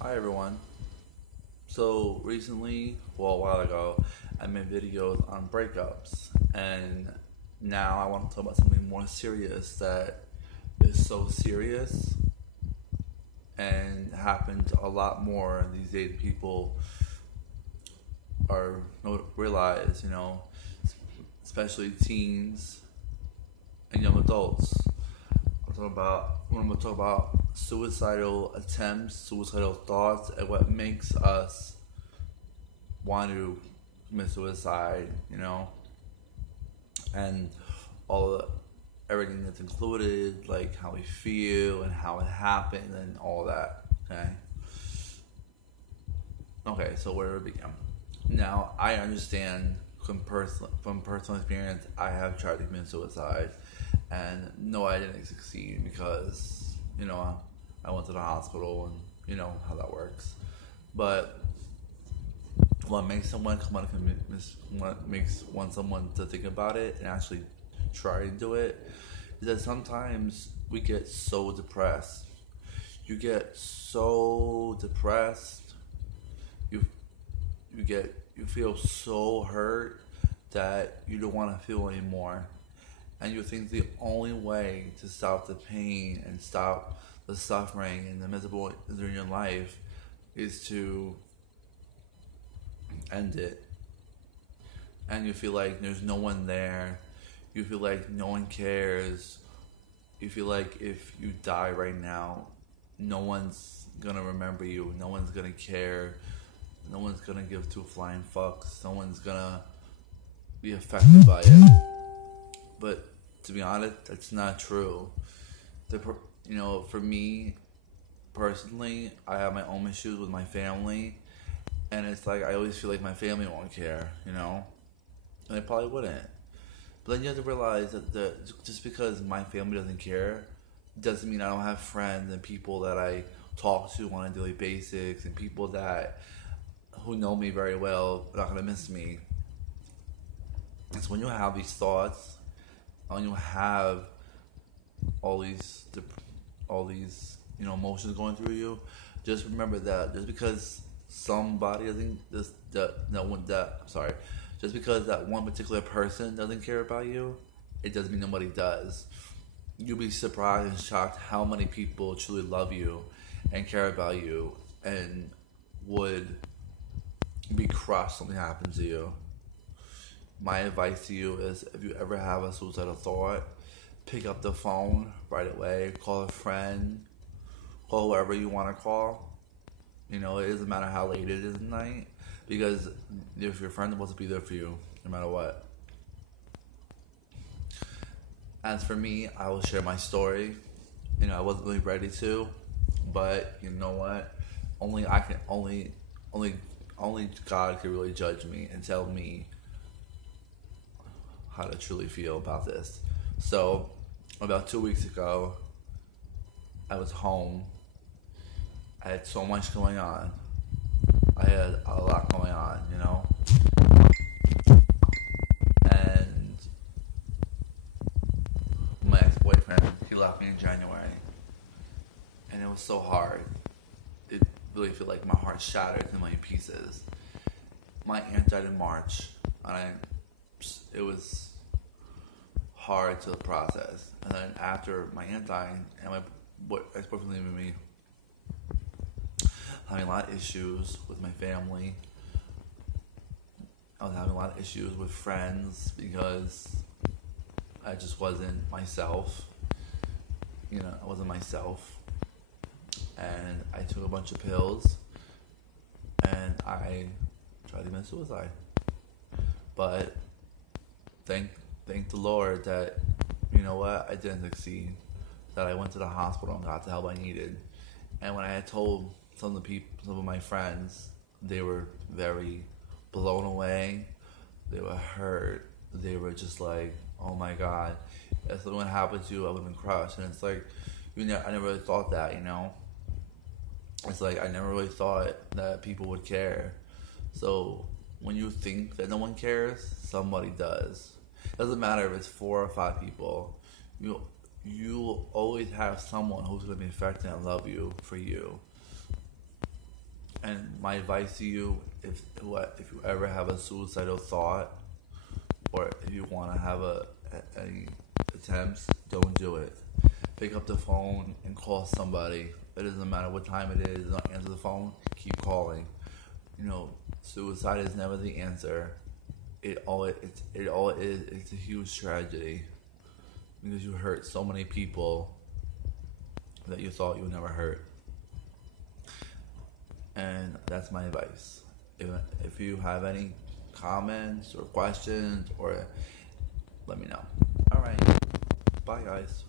Hi everyone. So recently, well, a while ago, I made videos on breakups, and now I want to talk about something more serious that is so serious and happens a lot more these days. People are don't realize, especially teens and young adults. I'm gonna talk about suicidal attempts, suicidal thoughts, and what makes us want to commit suicide, and all the, everything that's included, like how we feel and how it happened and all that. Okay, so where do we begin? Now, I understand from personal experience, I have tried to commit suicide, and no, I didn't succeed because I went to the hospital, and you know how that works. But what makes someone come out of what makes someone to think about it and actually try to do it is that sometimes we get so depressed. You get so depressed. You you feel so hurt that you don't want to feel anymore, and you think the only way to stop the pain and stop the suffering and the miserable in your life is to end it. And you feel like there's no one there. You feel like no one cares. You feel like if you die right now, no one's gonna remember you. No one's gonna care. No one's gonna give two flying fucks. No one's gonna be affected by it. But to be honest, that's not true. For me personally, I have my own issues with my family, and it's like I always feel like my family won't care, and they probably wouldn't. But then you have to realize that just because my family doesn't care doesn't mean I don't have friends and people that I talk to on a daily basis, and people that who know me very well are not gonna miss me. It's when you have these thoughts, when you have all these emotions going through you, just remember that just because somebody doesn't just that one that sorry just because that one particular person doesn't care about you, it doesn't mean nobody does. You'll be surprised and shocked how many people truly love you and care about you and would be crushed if something happens to you. My advice to you is, if you ever have a suicidal thought, pick up the phone right away, call a friend, call whoever you want to call. It doesn't matter how late it is at night, because if your friend is supposed to be there for you no matter what. As for me, I will share my story. I wasn't really ready to, but you know what? Only God can really judge me and tell me how to truly feel about this. So, about 2 weeks ago, I was home. I had so much going on. I had a lot going on, And my ex-boyfriend, he left me in January. And it was so hard. It really felt like my heart shattered in a million pieces. My aunt died in March, and it was hard to process. And then after my aunt died and my ex-boyfriend leaving me, having a lot of issues with my family. I was having a lot of issues with friends because I just wasn't myself. I wasn't myself. And I took a bunch of pills, and I tried to commit suicide. But thank the Lord that, I didn't succeed. That I went to the hospital and got the help I needed. And when I had told some of my friends, they were very blown away. They were hurt. They were just like, "Oh my God, if something happened to you, I would have been crushed." And it's like, I never really thought that. It's like I never really thought that people would care. So when you think that no one cares, somebody does. It doesn't matter if it's 4 or 5 people. You always have someone who's going to be affected and love you for you. And my advice to you, if you ever have a suicidal thought, or if you want to have any attempts, don't do it. Pick up the phone and call somebody. It doesn't matter what time it is. Don't answer the phone. Keep calling. Suicide is never the answer. It all is. It's a huge tragedy because you hurt so many people that you thought you would never hurt. And that's my advice. If you have any comments or questions, or let me know. All right. Bye, guys.